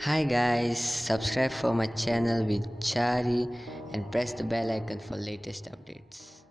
Hi guys, subscribe for my channel with Chari and press the bell icon for latest updates.